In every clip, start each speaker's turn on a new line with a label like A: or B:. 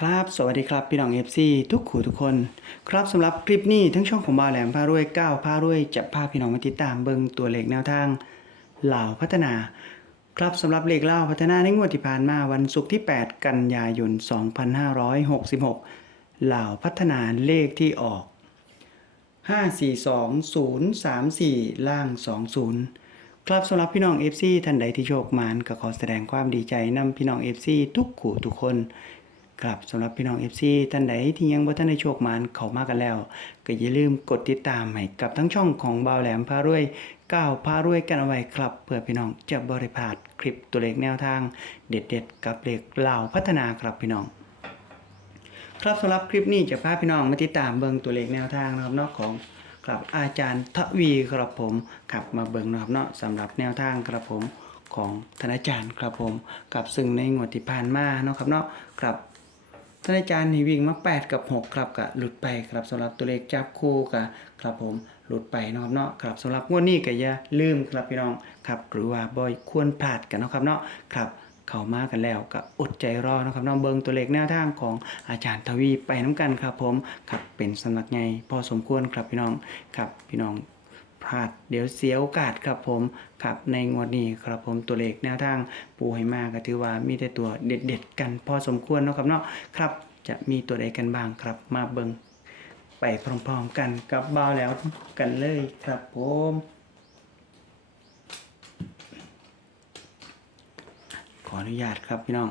A: ครับ สวัสดีครับ พี่น้องเอฟซีทุกขู่ทุกคน ครับสำหรับคลิปนี้ทั้งช่องของบาแหลมพารวยก้าวพารวยจะพาพี่น้องมาติดตามเบิงตัวเลขแนวทางเหล่าพัฒนา ครับสำหรับเลขเล่าพัฒนาในงวดที่ผ่านมาวันศุกร์ที่ 8 กันยายน 2566 เหล่าพัฒนาเลขที่ออก 542034 ล่าง 20 ครับสำหรับพี่น้อง FC ท่านใดที่โชคมานก็ขอแสดงความดีใจนำพี่น้อง FC ทุกขู่ทุกคน ครับสำหรับพี่น้อง FC ท่านใดที่ยังบ่ทันได้โชคมานเข้ามากันแล้ว ก็อย่าลืมกดติดตามให้กับทั้งช่องของบ่าวแหลมพารวยก้าวพารวยกันเอาไว้ครับ เพื่อพี่น้องจะบริพลาดคลิปตัวเลขแนวทาง เด็ดๆ กับเลขลาพัฒนาครับพี่น้องครับสำหรับคลิปนี้จะพาพี่น้องมาติดตามเบิงตัวเลขแนวทางนะครับนอกของครับอาจารย์ทวีครับผมครับมาเบิงนะครับเนาะสำหรับแนวทางครับผมของท่านาจารย์ครับผมกับซึ่งในงวดที่ผ่านมาเนาะครับเนาะครับ ท่านอาจารย์นี่วิ่งมา8กับ 6 ครับกับหลุดไปครับสำหรับตัวเลขจับคู่กับครับผมหลุดไปนะครับเนาะครับสำหรับงวดนี้ก็อย่าลืมครับพี่น้องครับหรือว่าบ่อยควรพลาดกันนะครับเนาะครับเข้ามากันแล้วก็อดใจรอนะครับน้องเบิงตัวเลขแนวทางของอาจารย์ทวีไปน้ำกันครับผมครับเป็นสำนักไงพอสมควรครับพี่น้องครับพี่น้อง พลาด เดี๋ยวเสียโอกาสครับผมครับในงวดนี้ครับผมตัวเลขแนวทางปูให้มากก็ถือว่ามีแต่ตัวเด็ดๆ กันพอสมควรเนาะครับเนาะครับ จะมีตัวใดกันบ้างครับมาเบิงไปพร้อมๆกันกับบ้าแล้วกันเลยครับผมขออนุญาตครับพี่น้อง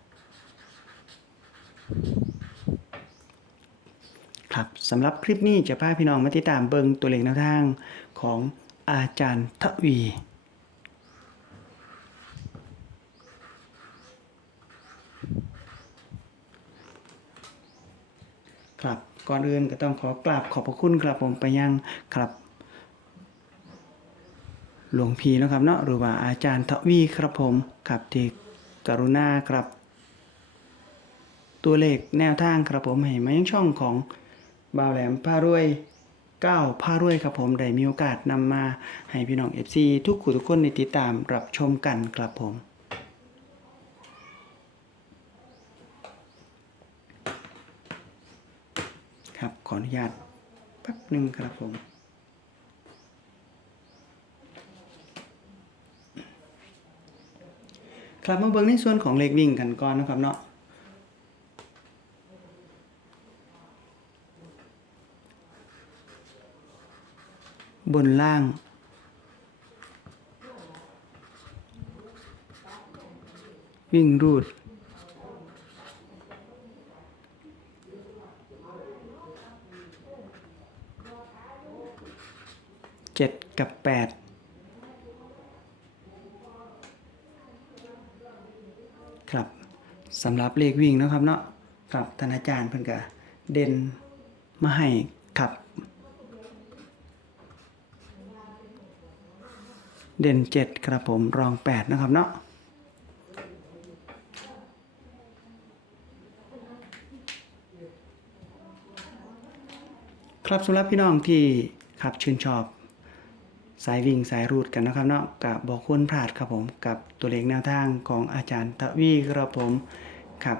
A: ครับสำหรับคลิปนี้จะพาพี่น้องมาติดตามเบิงตัวเลขแนวทางของอาจารย์ทวีครับก่อนอื่นก็ต้องขอกราบขอบพระคุณครับผมไปยังครับ หลวงพีนะครับเนาะหรือว่าอาจารย์ทวีครับผมครับที่กรุณาครับ ตัวเลขแนวทางครับผมให้มายังช่องของบ่าวแหลมพารวยก้าวพารวยครับผมได้มีโอกาสนำมาให้พี่น้อง FC ทุกคู่ทุกคนในติดตามรับชมกันครับผมครับขออนุญาตแป๊บหนึ่งครับผมครับมาเบิ่งในส่วนของเลขวิ่งกันก่อนนะครับเนาะ บนล่าง วิ่งรูด เจ็ดกับแปดครับสำหรับเลขวิ่งนะครับเนาะครับท่านอาจารย์เพิ่นก็เด่นมาให้ครับ เด่นเจ็ดครับผมรองแปดนะครับเนาะครับสำหรับพี่น้องที่ครับชื่นชอบ สายวิ่งสายรูดกันนะครับเนาะกับบอกควรพลาดครับผมกับตัวเลขแนวทางของอาจารย์ตะวีครับผมครับ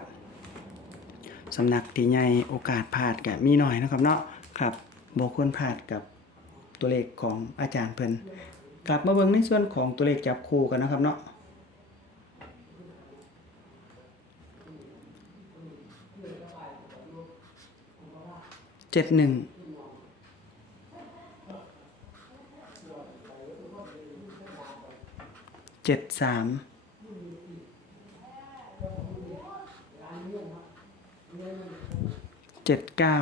A: สำนักที่ใหญ่โอกาสพลาดกับมีหน่อยนะครับเนาะครับบอกควรพลาดกับตัวเลขของอาจารย์เพิ่น กลับมาเบิ่งในส่วนของตัวเลขจับคู่กันนะครับเนาะเจ็ดหนึ่งเจ็ดสามเจ็ดเก้า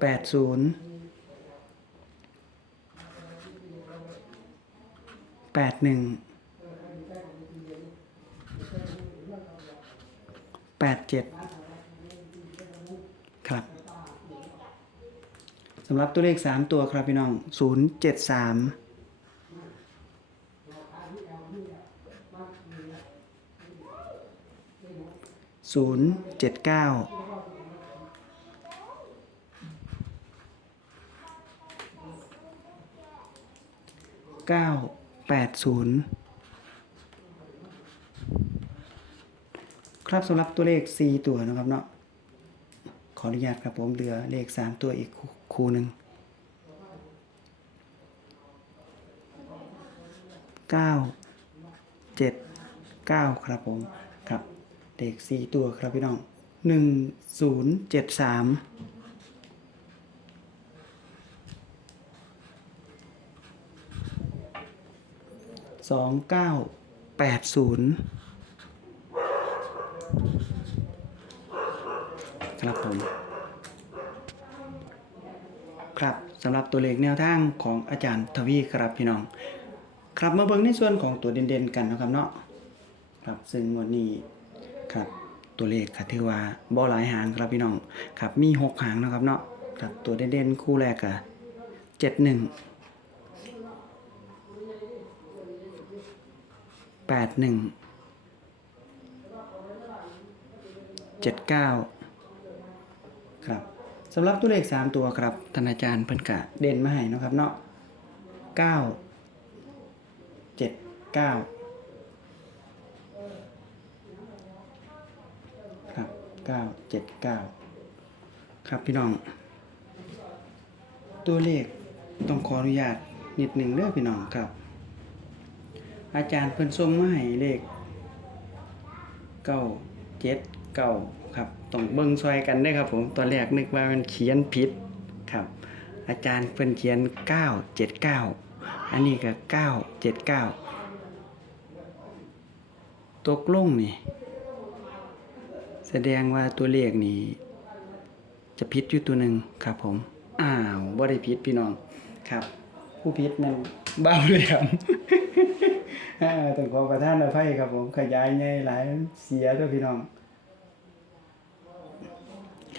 A: แปดศูนย์แปดหนึ่งแปดเจ็ดครับสำหรับตัวเลขสามตัวครับพี่น้องศูนย์เจ็ดสามศูนย์เจ็ดเก้า เก้าแปดศูนย์ครับสำหรับตัวเลข 4 ตัวนะครับเนาะขออนุญาตครับผมเหลือเลข 3 ตัวอีกคู่หนึ่งเก้าเจ็ดเก้าครับผมครับเลข4ตัวครับพี่น้องหนึ่งศูนย์เจ็ดสาม สองเก้าแปดศูนย์ครับผมครับสำหรับตัวเลขแนวทางของอาจารย์ทวีครับพี่น้อง ครับมาเบิ่งในส่วนของตัวเด่นๆกันนะครับเนาะครับซึ่งวันนี้ครับตัวเลขก็ถือว่าบ่หลายหางครับพี่น้องครับมีหกหางนะครับเนาะครับตัวเด่นๆคู่แรกก็เจ็ดหนึ่ง แปดหนึ่งเจ็ดเก้าครับสำหรับตัวเลข3ตัวครับท่านอาจารย์เพิ่นกะเด่นมาให้นะครับเนาะ9 7 9ครับ9 7 9ครับพี่น้อง ตัวเลขต้องขออนุญาตนิดหนึ่งเด้อพี่น้องครับ อาจารย์เพิ่นส่งมาให้เลขเก้าเจ็ดเก้าครับต้องเบิ่งซอยกันได้ครับผมตอนแรกนึกว่ามันเขียนผิดครับ อาจารย์เพิ่นเขียนเก้าเจ็ดเก้าอันนี้ก็เก้าเจ็ดเก้าตกลงนี่ แสดงว่าตัวเลขนี้จะผิดอยู่ตัวหนึ่งครับผม อ้าวบ่ได้ผิดพี่น้องครับ ผู้ผิดนั่นบ้าเลยมอ่า ต้องขอประทานอภัยครับผมขยายใหญ่หลายเสียด้วยพี่น้อง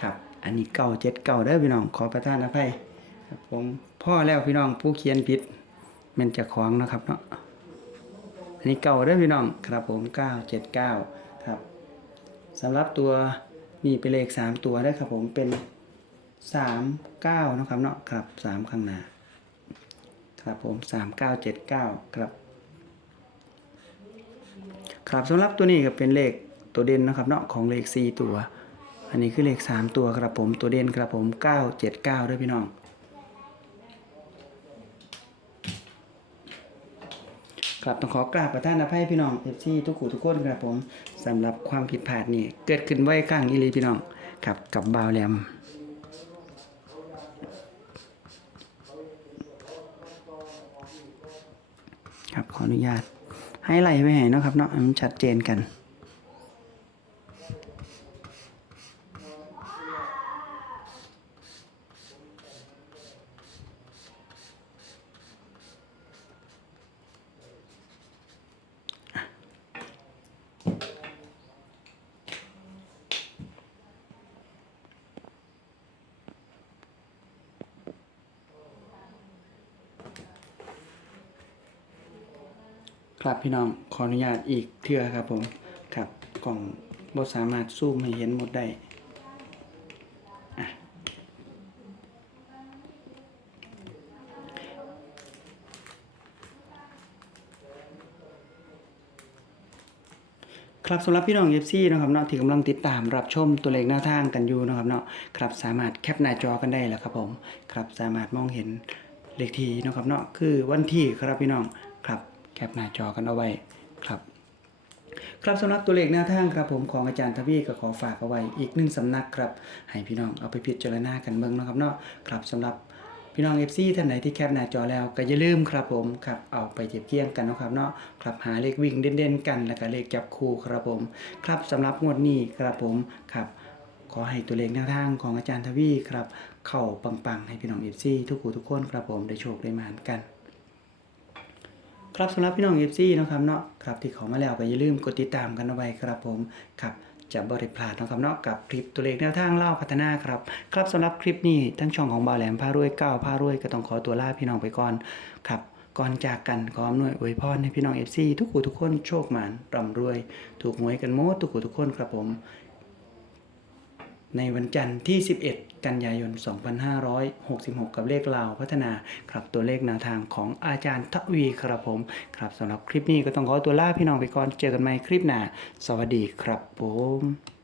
A: ครับ อันนี้เก่าเจ็ดเก่าเด้พี่น้อง ขอประทานอภัยครับผมพ่อแล้วพี่น้องผู้เขียนผิดมันจะของนะครับเนาะอันนี้เก่าเด้พี่น้องครับผมเก้าเจ็ดเก้าครับสำหรับตัวนี่เป็นเลขสามตัวได้ครับผมเป็นสามเก้านะครับเนาะครับสามข้างหน้าครับผมสามเก้าเจ็ดเก้าครับ ครับสำหรับตัวนี้ก็เป็นเลขตัวเด่นนะครับเนาะของเลข 4 ตัว อันนี้คือเลข 3 ตัวครับผมตัวเด่นครับผม979ด้วยพี่น้อง ครับต้องขอกราบประทานอภัยพี่น้องเอฟซีทุกขู่ทุกคนครับผมสำหรับความผิดพลาดนี่เกิดขึ้นไว้ข้างอีลีพี่น้องครับกับบาวแลมครับขออนุญาต ให้ไล่ไปให้เนาะครับเนาะมันชัดเจนกัน ครับพี่น้องขออนุญาตอีกเทื่อครับผมครับกล่องบ่สามารถซูมให้เห็นหมดได้ครับสำหรับพี่น้องเอฟซีนะครับเนาะที่กำลังติดตามรับชมตัวเลขหน้าทางกันอยู่นะครับเนาะครับสามารถแคปหน้าจอกันได้แล้วครับผมครับสามารถมองเห็นเลขทีนะครับเนาะคือวันที่ครับพี่น้องครับ แคปหน้าจอกันเอาไว้ครับครับสำหรับตัวเลขแนวทางครับผมของอาจารย์ทวีก็ขอฝากเอาไว้อีกหนึ่งสำนักครับให้พี่น้องเอาไปพิจารณากันเบิ่งนะครับเนาะครับสำหรับพี่น้อง FC ท่านไหนที่แคปหน้าจอแล้วก็อย่าลืมครับผมครับเอาไปเทียบเคียงกันนะครับเนาะครับหาเลขวิ่งเด่นๆกันแล้วก็เลขจับคู่ครับผม ครับสำหรับงวดนี้ครับผมครับขอให้ตัวเลขแนวทางของอาจารย์ทวีครับ เข้าปังๆ ให้พี่น้อง FC ทุกคู่ทุกคนครับผมได้โชคได้มานกัน ครับสำหรับพี่น้อง FC เนะครับเนาะครับที่ขามาแล้วก็อย่าลืมกดติดตามกันเอาไว้ครับผมครับจะบริพลาดเนาะครับเนาะกับคลิปตัวเลขแนวทางเล่าพัฒนาครับครับสำหรับคลิปนี้ทั้งช่องของบาแหลมพารวยก้าวพารวยก็ต้องขอตัวลาพี่น้องไปก่อนครับก่อนจากกันขออำนวยอวยพรให้พี่น้อง FC ทุกคู่ทุกคนโชคหมานร่ำรวย ถูกหวยกันหมดทุกคู่ทุกคนครับผม ในวันจันทร์ที่ 11 กันยายน 2566 กับเลขลาวพัฒนาครับตัวเลขแนวทางของอาจารย์ทวีครับผม ครับสำหรับคลิปนี้ก็ต้องขอตัวลาพี่น้องไปก่อนเจอกันใหม่คลิปหน้า สวัสดีครับผม